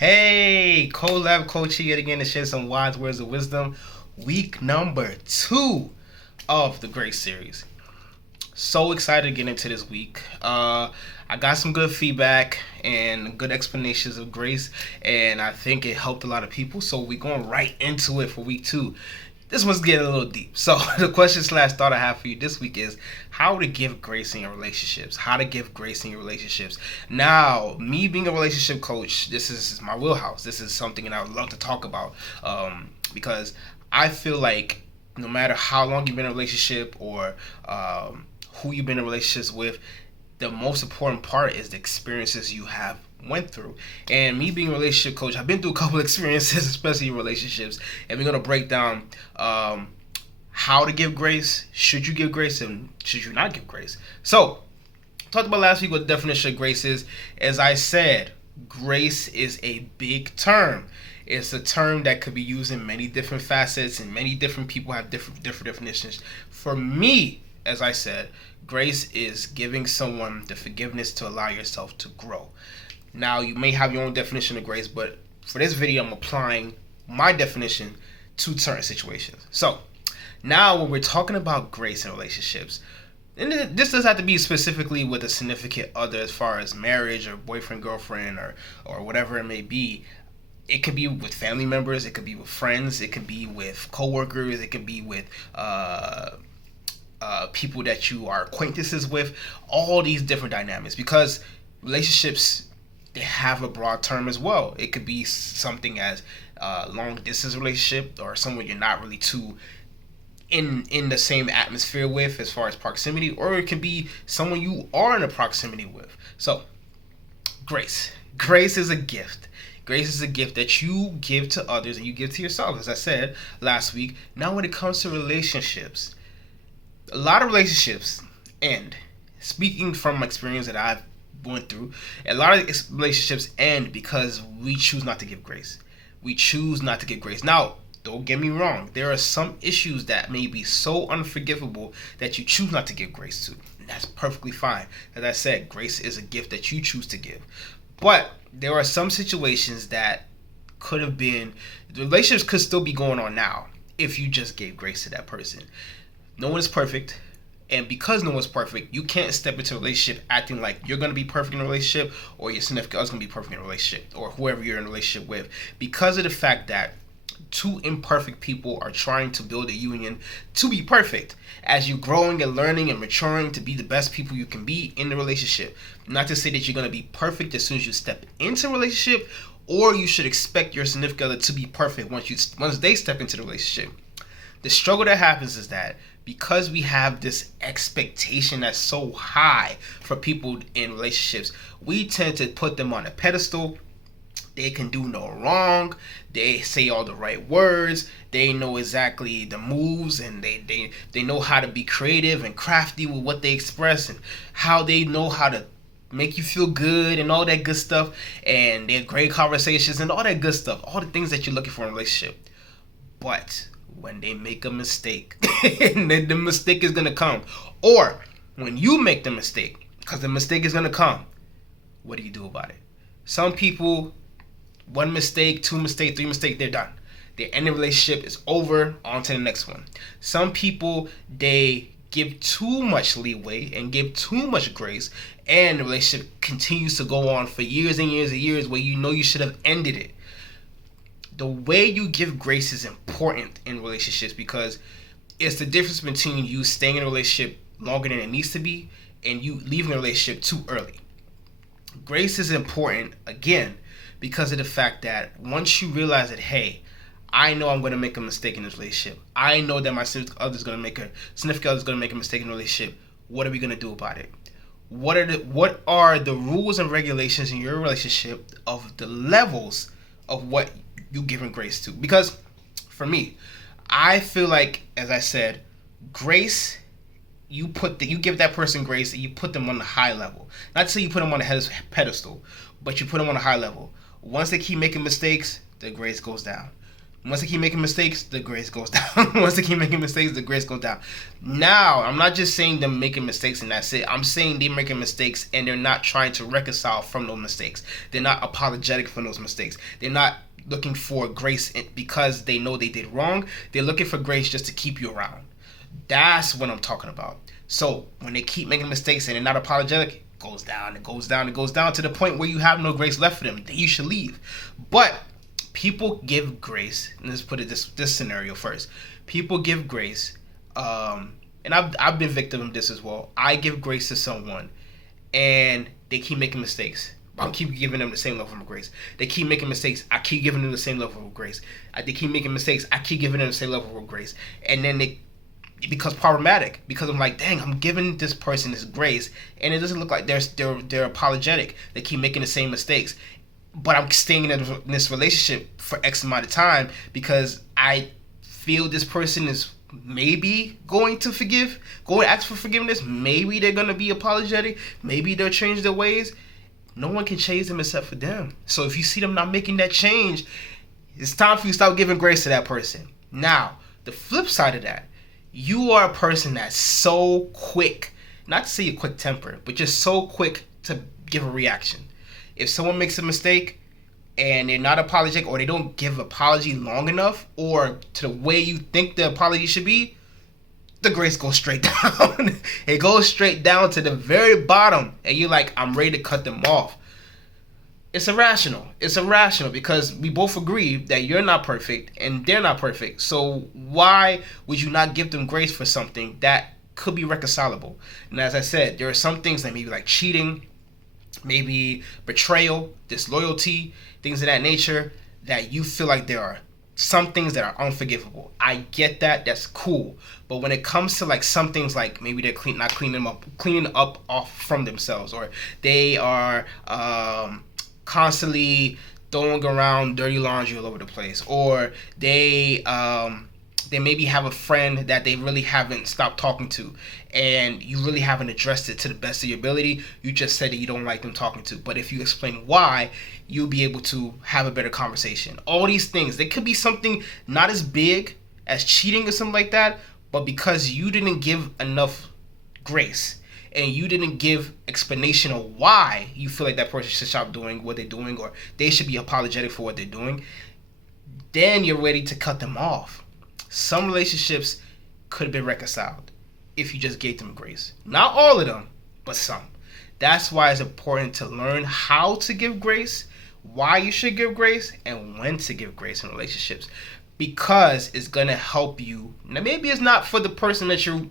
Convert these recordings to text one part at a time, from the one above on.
Hey, Colabcoaching yet again to share some wise words of wisdom. Week number 2 of the Grace series. So excited to get into this week. I got some good feedback and good explanations of grace, and I think it helped a lot of people. So we're going right into it for week 2. This one's getting a little deep. So the question slash thought I have for you this week is how to give grace in your relationships. How to give grace in your relationships. Now, me being a relationship coach, this is my wheelhouse. This is something that I would love to talk about because I feel like no matter how long you've been in a relationship or who you've been in relationships with, the most important part is the experiences you have went through. And me being a relationship coach, I've been through a couple experiences, especially in relationships, and we're going to break down how to give grace, should you give grace, and should you not give grace. So talked about last week what the definition of grace is. As I said, grace is a big term. It's a term that could be used in many different facets, and many different people have different definitions. For me, as I said, grace is giving someone the forgiveness to allow yourself to grow. Now, you may have your own definition of grace, but for this video, I'm applying my definition to certain situations. So, now when we're talking about grace in relationships, and this doesn't have to be specifically with a significant other as far as marriage or boyfriend, girlfriend, or whatever it may be. It could be with family members, it could be with friends, it could be with coworkers, it could be with people that you are acquaintances with, all these different dynamics, because relationships, they have a broad term as well. It could be something as long distance relationship, or someone you're not really too in the same atmosphere with as far as proximity, or it could be someone you are in a proximity with. So grace is a gift. Grace is a gift that you give to others and you give to yourself, as I said last week. Now when it comes to relationships, a lot of relationships end. Speaking from experience that I've went through, a lot of relationships end because we choose not to give grace. We choose not to give grace. Now, don't get me wrong. There are some issues that may be so unforgivable that you choose not to give grace to. And that's perfectly fine. As I said, grace is a gift that you choose to give. But there are some situations that could have been, the relationships could still be going on now if you just gave grace to that person. No one is perfect. And because no one's perfect, you can't step into a relationship acting like you're going to be perfect in a relationship, or your significant other's going to be perfect in a relationship, or whoever you're in a relationship with. Because of the fact that two imperfect people are trying to build a union to be perfect. As you're growing and learning and maturing to be the best people you can be in the relationship. Not to say that you're going to be perfect as soon as you step into a relationship, or you should expect your significant other to be perfect once they step into the relationship. The struggle that happens is that because we have this expectation that's so high for people in relationships, we tend to put them on a pedestal. They can do no wrong. They say all the right words. They know exactly the moves, and they know how to be creative and crafty with what they express, and how they know how to make you feel good and all that good stuff. And they have great conversations and all that good stuff. All the things that you're looking for in a relationship. But when they make a mistake, the mistake is going to come. Or when you make the mistake, because the mistake is going to come, what do you do about it? Some people, one mistake, two mistakes, three mistakes, they're done. They end the relationship, it's over, on to the next one. Some people, they give too much leeway and give too much grace, and the relationship continues to go on for years and years and years where you know you should have ended it. The way you give grace is important in relationships, because it's the difference between you staying in a relationship longer than it needs to be and you leaving a relationship too early. Grace is important, again, because of the fact that once you realize that, hey, I know I'm going to make a mistake in this relationship. I know that my significant other is going to make a mistake in the relationship. What are we going to do about it? What are the rules and regulations in your relationship of the levels of what you giving grace to? Because for me, I feel like, as I said, grace, you give that person grace and you put them on the high level. Not to say you put them on a pedestal, but you put them on a high level. Once they keep making mistakes, the grace goes down. Once they keep making mistakes, the grace goes down. Once they keep making mistakes, the grace goes down. Now, I'm not just saying them making mistakes and that's it. I'm saying they're making mistakes and they're not trying to reconcile from those mistakes. They're not apologetic for those mistakes. They're not looking for grace because they know they did wrong. They're looking for grace just to keep you around. That's what I'm talking about. So when they keep making mistakes and they're not apologetic, it goes down, it goes down, it goes down to the point where you have no grace left for them. Then you should leave. But people give grace. Let's put it this scenario first. People give grace, and I've been victim of this as well. I give grace to someone, and they keep making mistakes. I keep giving them the same level of grace. They keep making mistakes. I keep giving them the same level of grace. They keep making mistakes. I keep giving them the same level of grace. And then it becomes problematic because I'm like, dang, I'm giving this person this grace, and it doesn't look like they're apologetic. They keep making the same mistakes, but I'm staying in this relationship for X amount of time because I feel this person is maybe going to go and ask for forgiveness. Maybe they're going to be apologetic. Maybe they'll change their ways. No one can change them except for them. So if you see them not making that change, it's time for you to stop giving grace to that person. Now, the flip side of that, you are a person that's so quick, not to say you're quick tempered, but just so quick to give a reaction. If someone makes a mistake and they're not apologetic or they don't give apology long enough or to the way you think the apology should be, the grace goes straight down. It goes straight down to the very bottom and you're like, I'm ready to cut them off. It's irrational. It's irrational because we both agree that you're not perfect and they're not perfect. So why would you not give them grace for something that could be reconcilable? And as I said, there are some things that maybe like cheating, maybe betrayal, disloyalty, things of that nature that you feel like there are some things that are unforgivable. I get that. That's cool. But when it comes to like some things like maybe they're not cleaning up off from themselves, or they are constantly throwing around dirty laundry all over the place, or they maybe have a friend that they really haven't stopped talking to and you really haven't addressed it to the best of your ability. You just said that you don't like them talking to, but if you explain why, you'll be able to have a better conversation. All these things, they could be something not as big as cheating or something like that, but because you didn't give enough grace and you didn't give explanation of why you feel like that person should stop doing what they're doing or they should be apologetic for what they're doing, then you're ready to cut them off. Some relationships could have been reconciled if you just gave them grace. Not all of them, but some. That's why it's important to learn how to give grace, why you should give grace, and when to give grace in relationships. Because it's going to help you. Now, maybe it's not for the person that you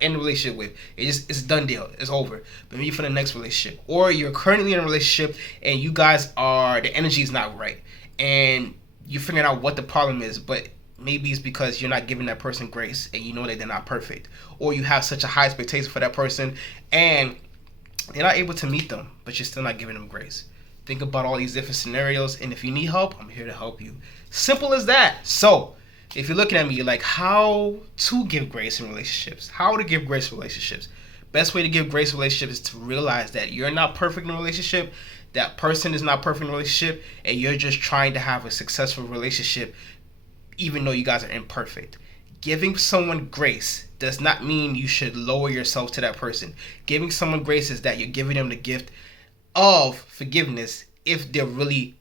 in a relationship with. It's a done deal. It's over. But maybe for the next relationship. Or you're currently in a relationship and you guys the energy is not right. And you're figuring out what the problem is, but maybe it's because you're not giving that person grace and you know that they're not perfect. Or you have such a high expectation for that person and you're not able to meet them, but you're still not giving them grace. Think about all these different scenarios, and if you need help, I'm here to help you. Simple as that. So, if you're looking at me, you're like, how to give grace in relationships? How to give grace in relationships? Best way to give grace in relationships is to realize that you're not perfect in a relationship, that person is not perfect in a relationship, and you're just trying to have a successful relationship even though you guys are imperfect. Giving someone grace does not mean you should lower yourself to that person. Giving someone grace is that you're giving them the gift of forgiveness if they're really,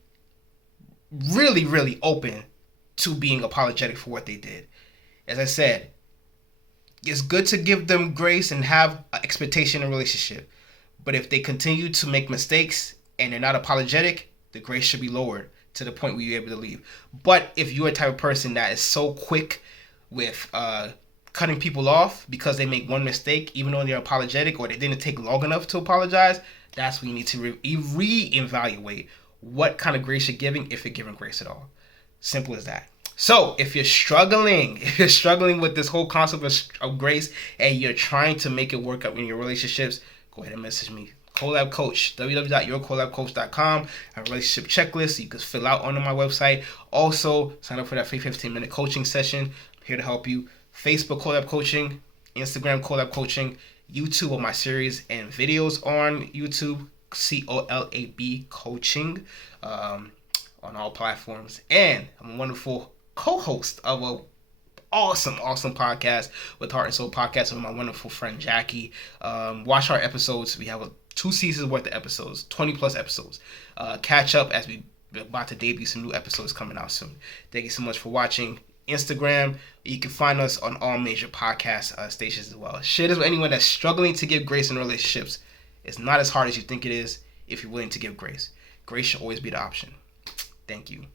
really, really open to being apologetic for what they did. As I said, it's good to give them grace and have an expectation in a relationship. But if they continue to make mistakes and they're not apologetic, the grace should be lowered to the point where you're able to leave. But if you're a type of person that is so quick with cutting people off because they make one mistake, even though they're apologetic or they didn't take long enough to apologize, that's when you need to reevaluate what kind of grace you're giving, if you're giving grace at all. Simple as that. So if you're struggling with this whole concept of grace and you're trying to make it work out in your relationships, go ahead and message me. Colab Coach, www.yourcolabcoach.com. I have a relationship checklist you can fill out on my website. Also, sign up for that free 15-minute coaching session. I'm here to help you. Facebook Colab Coaching, Instagram Colab Coaching, YouTube of my series and videos on YouTube, COLAB Coaching, on all platforms. And I'm a wonderful co-host of a awesome podcast with Heart and Soul podcast with my wonderful friend Jackie. Watch our episodes. We have 2 seasons worth of episodes, 20 plus episodes. Catch up as we about to debut some new episodes coming out soon. Thank you so much for watching. Instagram, you can find us on all major podcast stations as well. Share this with anyone that's struggling to give grace in relationships. It's not as hard as you think it is if you're willing to give grace. Grace should always be the option. Thank you.